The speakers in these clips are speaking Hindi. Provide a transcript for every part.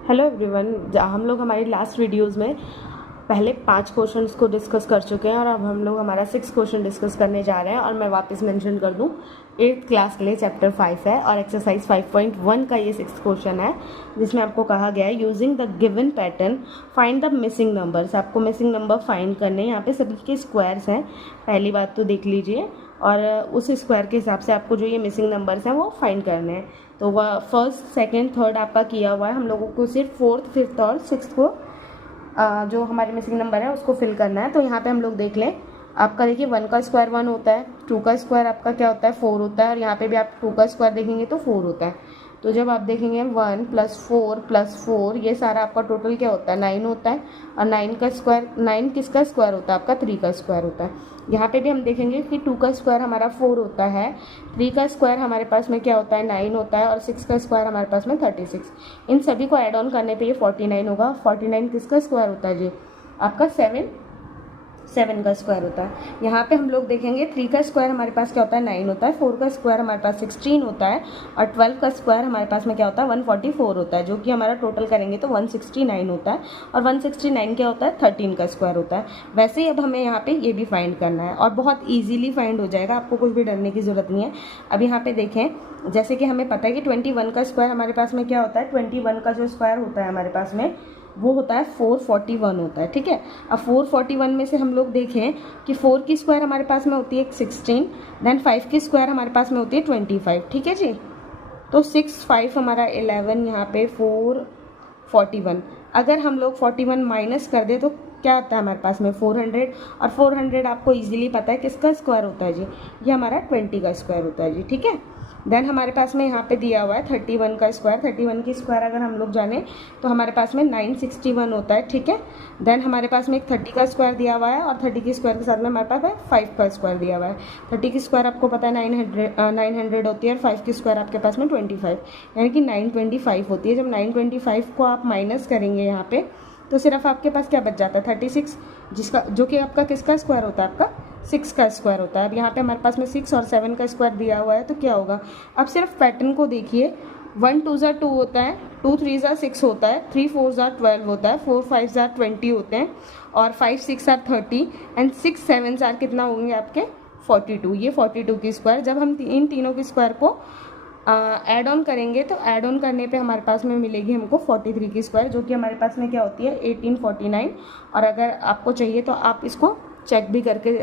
Hello everyone. हम लोग हमारी लास्ट वीडियोस में पहले 5 क्वेश्चंस को डिस्कस कर चुके हैं और अब हम लोग हमारा 6 क्वेश्चन डिस्कस करने जा रहे हैं। और मैं वापस मेंशन कर दूं, 8th क्लास के लिए चैप्टर 5 है और एक्सरसाइज 5.1 का ये 6th क्वेश्चन है, जिसमें आपको कहा गया है using the given pattern find the missing numbers. आपको मिसिंग नंबर फाइंड करने हैं। यहाँ पे सभी के स्क्वायर्स हैं, पहली बात तो देख लीजिए, और उस स्क्वायर के हिसाब से आपको जो ये मिसिंग नंबर्स हैं वो फाइंड करने हैं। तो वह फर्स्ट, सेकंड, थर्ड आपका किया हुआ है। हम लोगों को सिर्फ फोर्थ, फिफ्थ और सिक्स्थ को जो हमारे मिसिंग नंबर है उसको फिल करना है। तो यहाँ पे हम लोग देख लें, आपका देखिए 1 का स्क्वायर 1 होता है, 2 का स्क्वायर आपका क्या होता है 4 होता है, और यहाँ पे भी आप 2 का स्क्वायर देखेंगे तो 4 होता है। तो जब आप देखेंगे 1 + 4 ये सारा आपका टोटल क्या होता है 9 होता है। और 9 का स्क्वायर, 9 किसका स्क्वायर होता है आपका 3 का स्क्वायर होता है। यहाँ पे भी हम देखेंगे कि 2 का स्क्वायर हमारा 4 होता है, 3 का स्क्वायर हमारे पास में क्या होता है 9 होता है, और 6 का स्क्वायर हमारे पास में 36। इन सभी को ऐड ऑन करने पे ये 49 होगा। 49 किसका स्क्वायर होता है जी आपका 7 का स्क्वायर होता है। यहाँ पे हम लोग देखेंगे 3 का स्क्वायर हमारे पास क्या होता है 9 होता है, 4 का स्क्वायर हमारे पास 16 होता है, और 12 का स्क्वायर हमारे पास में क्या होता है 144 होता है, जो कि हमारा टोटल करेंगे तो 169 होता है। और 169 क्या होता है 13 का स्क्वायर होता है। वैसे ही अब हमें यहाँ पे ये भी फाइंड करना है और बहुत ईजिली फाइंड हो जाएगा, आपको कुछ भी डरने की जरूरत नहीं है। अब यहाँ पे देखें, जैसे कि हमें पता है कि 21 का स्क्वायर हमारे पास में क्या होता है, 21 का जो स्क्वायर होता है हमारे पास में वो होता है 441 होता है, ठीक है। अब 441 में से हम लोग देखें कि 4 की स्क्वायर हमारे पास में होती है 16, देन 5 की स्क्वायर हमारे पास में होती है 25, ठीक है जी। तो 6, 5 हमारा 11, यहाँ पे 441। अगर हम लोग 41 माइनस कर दे तो क्या आता है हमारे पास में 400, और 400 आपको इजीली पता है किसका स्क्वायर होता है जी, ये हमारा 20 का स्क्वायर होता है जी, ठीक है। देन हमारे पास में यहाँ पे दिया हुआ है 31 का स्क्वायर। 31 की स्क्वायर अगर हम लोग जाने तो हमारे पास में 961 होता है, ठीक है। देन हमारे पास में एक 30 का स्क्वायर दिया हुआ है, और 30 की स्क्वायर के साथ में हमारे पास है 5 का स्क्वायर दिया हुआ है। 30 की स्क्वायर आपको पता है 900 होती है, और 5 की स्क्वायर आपके पास में 25, यानी कि 925 होती है। जब 925 को आप माइनस करेंगे यहाँ पे तो सिर्फ आपके पास क्या बच जाता है 36, जिसका जो कि आपका किसका स्क्वायर होता है आपका 6 का स्क्वायर होता है। अब यहाँ पे हमारे पास में 6 और 7 का स्क्वायर दिया हुआ है, तो क्या होगा, अब सिर्फ पैटर्न को देखिए, 1 2 2 होता है, 2 3 6 होता है, 3 4 12 होता है, 4 5 20 होते हैं, और 5 6 30, एंड 6 7 कितना होंगे आपके 42। ये 42 की स्क्वायर। जब हम इन तीनों की स्क्वायर को ऐड ऑन करेंगे तो ऐड ऑन करने पे हमारे पास में मिलेगी हमको 43 की स्क्वायर, जो कि हमारे पास में क्या होती है 1849। और अगर आपको चाहिए तो आप इसको चेक भी करके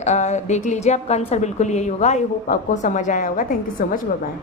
देख लीजिए, आपका आंसर बिल्कुल यही होगा। आई होप आपको समझ आया होगा। Thank you so much, bye bye.